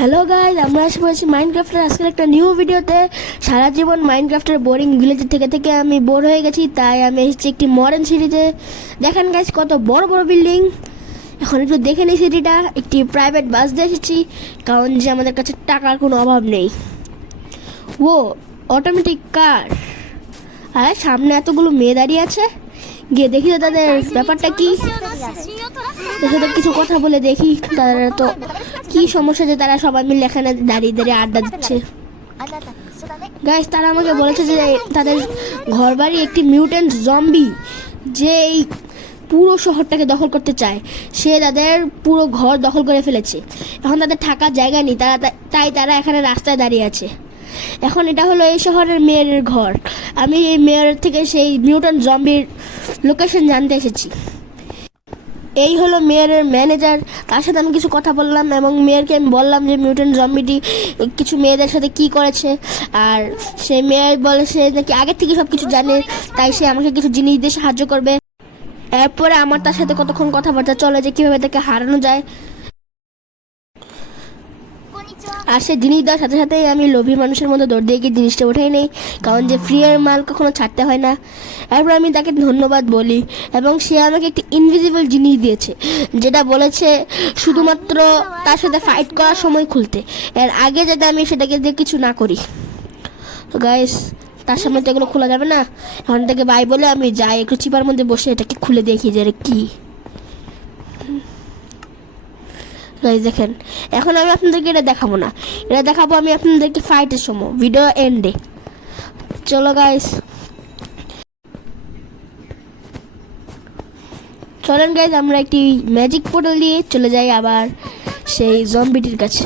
Hello guys, আমরা এসে পড়েছি মাইনক্রাফটের আজকের একটা নিউ ভিডিওতে। সারা জীবন মাইনক্রাফটের বোরিং ভিলেজ থেকে থেকে আমি বোর হয়ে গেছি, তাই আমি এসেছি একটি মডার্ন সিটিতে। দেখেন গাইজ, কত বড় বড় বিল্ডিং। এখন একটু দেখে নিই সিটিটা। একটি প্রাইভেট বাস দিয়ে এসেছি, কারণ যে আমাদের কাছে টাকার কোনো অভাব নেই। ও অটোমেটিক কার, আর সামনে এতগুলো মেয়ে দাঁড়িয়ে আছে। গিয়ে দেখি তো তাদের ব্যাপারটা কি, তাদের সাথে কিছু কথা বলে দেখি তারা তো কি সমস্যা যে তারা সবাই মিলে এখানে দাঁড়িয়ে দাঁড়িয়ে আড্ডা দিচ্ছে। গাইস, তারা আমাকে বলেছে যে তাদের ঘর বাড়ি একটি মিউট্যান্ট জম্বি যে এই পুরো শহরটাকে দখল করতে চায়, সে তাদের পুরো ঘর দখল করে ফেলেছে। এখন তাদের থাকার জায়গা নেই, তাই তারা এখানে রাস্তায় দাঁড়িয়ে আছে। এখন এটা হলো এই শহরের মেয়রের ঘর। আমি এই মেয়র থেকে সেই মিউট্যান্ট জম্বির লোকেশন জানতে এসেছি। এই হলো মেয়রের ম্যানেজার, তার সাথে আমি কিছু কথা বললাম এবং মেয়রকে আমি বললাম যে মিউট্যান্ট জম্বিটি কিছু মেয়েদের সাথে কি করেছে। আর সেই মেয়র বলে সে নাকি আগের থেকে সব কিছু জানে, তাই সে আমাকে কিছু জিনিস দিয়ে সাহায্য করবে। এরপরে আমার তার সাথে কতক্ষণ কথাবার্তা চলে যে কীভাবে তাকে হারানো যায়। আর সে জিনিস দেওয়ার সাথে সাথেই আমি লোভী মানুষের মতো দৌড় দিয়ে গিয়ে জিনিসটা উঠাই নেই, কারণ যে ফ্রি এর মাল কখনো ছাড়তে হয় না। এরপর আমি তাকে ধন্যবাদ বলি এবং সে আমাকে একটি ইনভিজিবল জিনিস দিয়েছে, যেটা বলেছে শুধুমাত্র তার সাথে ফাইট করার সময় খুলতে, এর আগে যাতে আমি সেটাকে দিয়ে কিছু না করি। তো গাইস, তার সামনে তো এগুলো খোলা যাবে না। এখন থেকে বাই বলে আমি যাই, একটু চিপার মধ্যে বসে এটাকে খুলে দেখি যে এটা কি। গাইস দেখেন, এখন আমি আপনাদেরকে এটা দেখাবো না, এটা দেখাবো আমি আপনাদেরকে ফাইটের সময়, ভিডিও এন্ডে। চলো গাইস, চলেন গাইস, আমরা একটি ম্যাজিক পোর্টাল দিয়ে চলে যাই আবার সেই জম্বিটির কাছে।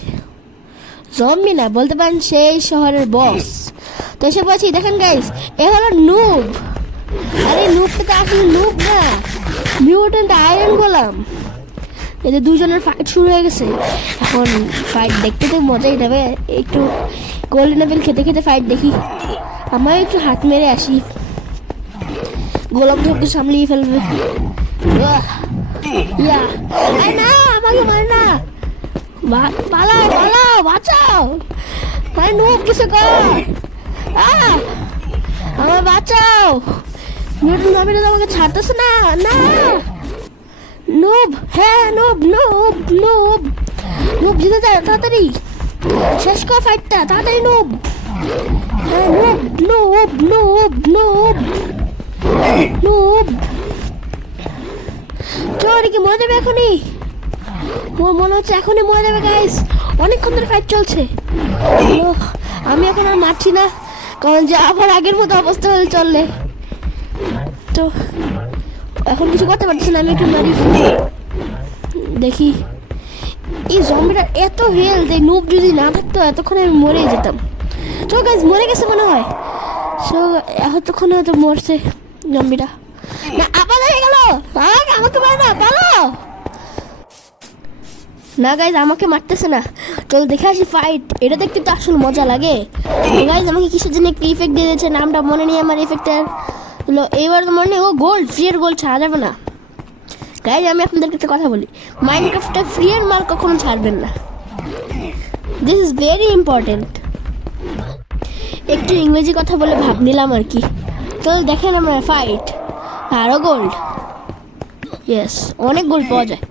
জম্বি না বলতে পারেন, সেই শহরের বস। তো এসে বলছি, দেখেন গাইস, এ হলো নুব। আরে নুবটা তো আসলে নুব না, মিউট্যান্ট আয়রন গোলাম। এদের দুজনের ফাইট শুরু হয়ে গেছে। এখন ফাইট দেখতে তো মজাই যাবে, একটু গোল্ডেন অ্যাপেল খেতে খেতে ফাইট দেখি। আমার একটু হাত মেরে আসি, গোলাম সবকে সামলিয়ে ফেলবে। না, আমাকে মার না, পালাও পালাও, বাঁচাও। আরে নুব কিছু কর, আমার বাঁচাও। মিউট্যান্ট আমাকে ছাড়তেছে না। না নুব, হ্যাঁ নুব নুব নুব নুব জিতে যায়, তাড়াতাড়ি শেষ কর ফাইটটা, তাড়াতাড়ি নুব। হ্যাঁ noob noob noob noob noob. চল, কি মরে যাবে এখনই? ওর মনে হচ্ছে এখনই মরে যাবে গাইস, অনেকক্ষণ ধরে ফাইট চলছে। আমি এখন আর মারছি না, কারণ যে আবার আগের মতো অবস্থা হলে চললে তো এখন কিছু করতে পারছি না। আমি একটু মারি দেখি। এই জম্বিটার এত হেলথ, এই নুব যদি না থাকতো এতক্ষণে আমি মরে যেতাম। তো গাইস, মরে গেছে মনে হয়। সো এতক্ষণে হয়তো মরছে জম্বিটা। না, আবার হয়ে গেল, আমাকে মার না, পালাও। না গাইজ, আমাকে মারতেছে না। চল দেখে আসি ফাইট, এটা দেখতে তো আসলে মজা লাগে। গাইজ, আমাকে কিসের জন্য একটি ইফেক্ট দিয়ে দিয়েছে, নামটা মনে নেই আমার ইফেক্টের। এইবার তো মনে নেই। ও গোল্ড, ফ্রি এর গোল্ড ছাড়া যাবে না। গাইজ, আমি আপনাদেরকে একটা কথা বলি, মাইনক্রাফটে ফ্রি এর মাল কখনো ছাড়বেন না। This is very important. একটু ইংরেজি কথা বলে ভাব নিলাম আর কি। তো দেখেন আমরা ফাইট, আরও গোল্ড। ইয়েস, অনেক গোল্ড পাওয়া যায়।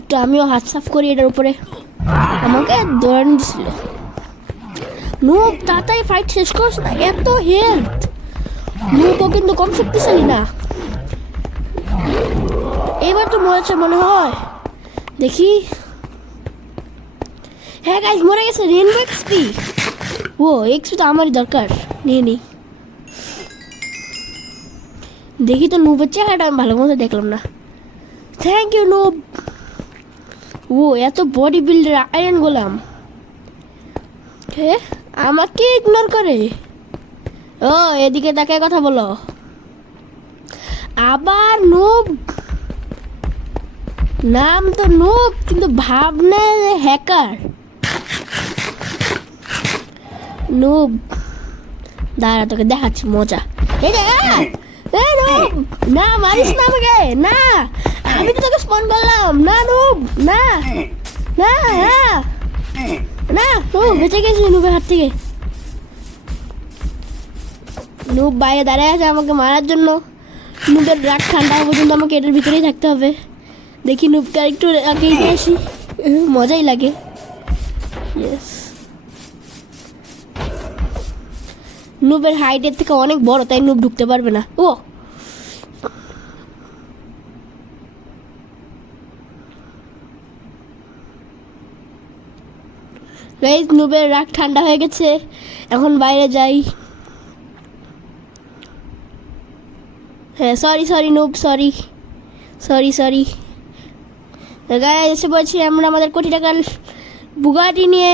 একটু আমিও হাত সাফ করি এটার উপরে, আমাকে দৌড়ানো দিছিল। নুব তাড়াতাড়ি ফাইট শেষ করছ না, এত হেলথ। নুবও কিন্তু কম শক্তিশালী না। এবার তো মরেছে মনে হয়, দেখি। হ্যাঁ গাইস, মরে গেছে। Rainbow XP. ও এক্সপি তো আমারই দরকার, নিয়ে নি। দেখি তো নুবের চেহারাটা আমি ভালো মতো দেখলাম না। Thank you noob. ও এত বডি বিল্ডার আয়রন গোলাম, আমাকে ইগনোর করে। ও এদিকে তাকে কথা বলো। আবার নুব, নাম তো নুব কিন্তু ভাবনা হ্যাকার। নুব দাঁড়া, তোকে দেখাচ্ছি মজা। না মারিস না আমাকে, না আমি তো তোকে স্পন করলাম। না নুব, না না ও বেঁচে গেছি নুবের হাত থেকে। নুব বাইরে দাঁড়ায় আছে আমাকে মারার জন্য। নুবের রাগ ঠান্ডা হওয়া পর্যন্ত আমাকে এটার ভিতরেই থাকতে হবে। দেখি নুবকে একটু আগে এগিয়ে আসি, মজাই লাগে। ইয়েস, নুবের হাইটের থেকে অনেক বড়, তাই নুব ঢুকতে পারবে না। ও গাইস, নুবের রাগ ঠান্ডা হয়ে গেছে, এখন বাইরে যাই। হ্যাঁ সরি নুব, সরি গাইস, এসে বলছি আমরা আমাদের কোটি টাকার বুগাটি নিয়ে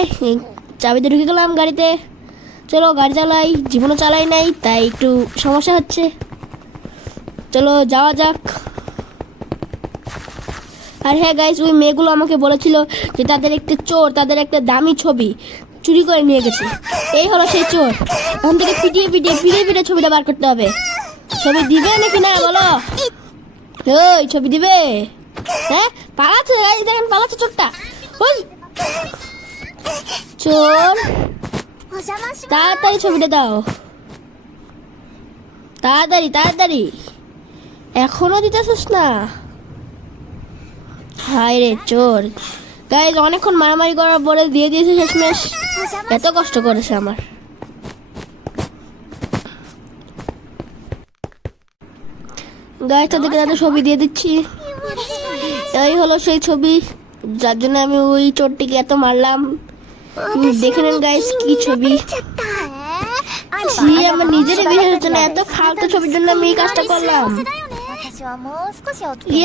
চাবিতে ঢুকে গেলাম গাড়িতে। চলো গাড়ি চালাই, জীবনও চালাই নাই তাই একটু সমস্যা হচ্ছে। চলো যাওয়া যাক। আর হ্যাঁ গাইস, ওই মেয়েগুলো আমাকে বলেছিল যে তাদের একটা চোর তাদের একটা দামি ছবি চুরি করে নিয়ে গেছে। এই হলো সেই চোর। এখন থেকে পিটিয়ে ছবিটা বার করতে হবে। ছবি দিবে নাকি না বলো? ওই ছবি দিবে? হ্যাঁ পালাচ্ছে গাইস, দেখেন পালাচ্ছে চোরটা। ওই চোর, তাড়াতাড়ি ছবিটা দাও, তাড়াতাড়ি। এখনো দিতেছিস না? হায় রে চোর। গাইস, অনেকক্ষণ মারামারি করার পরে দিয়ে দিয়েছে শেষমেশ। এত কষ্ট করেছে আমার। গাইস, তাদেরকে তাদের ছবি দিয়ে দিচ্ছি। এই হলো সেই ছবি যার জন্য আমি ওই চোরটিকে এত মারলাম। দেখে নেন গাইস কি ছবি। আমার নিজেরই বিশ্বাস হচ্ছে না, এত ফালতু ছবির জন্য আমি এই কাজটা করলাম।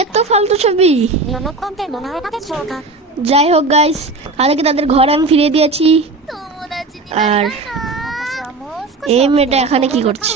এত ফালতু ছবি। যাই হোক গাইস, তাদেরকে তাদের ঘরে আমি ফিরিয়ে দিয়েছি। আর এই মেয়েটা এখানে কি করছে?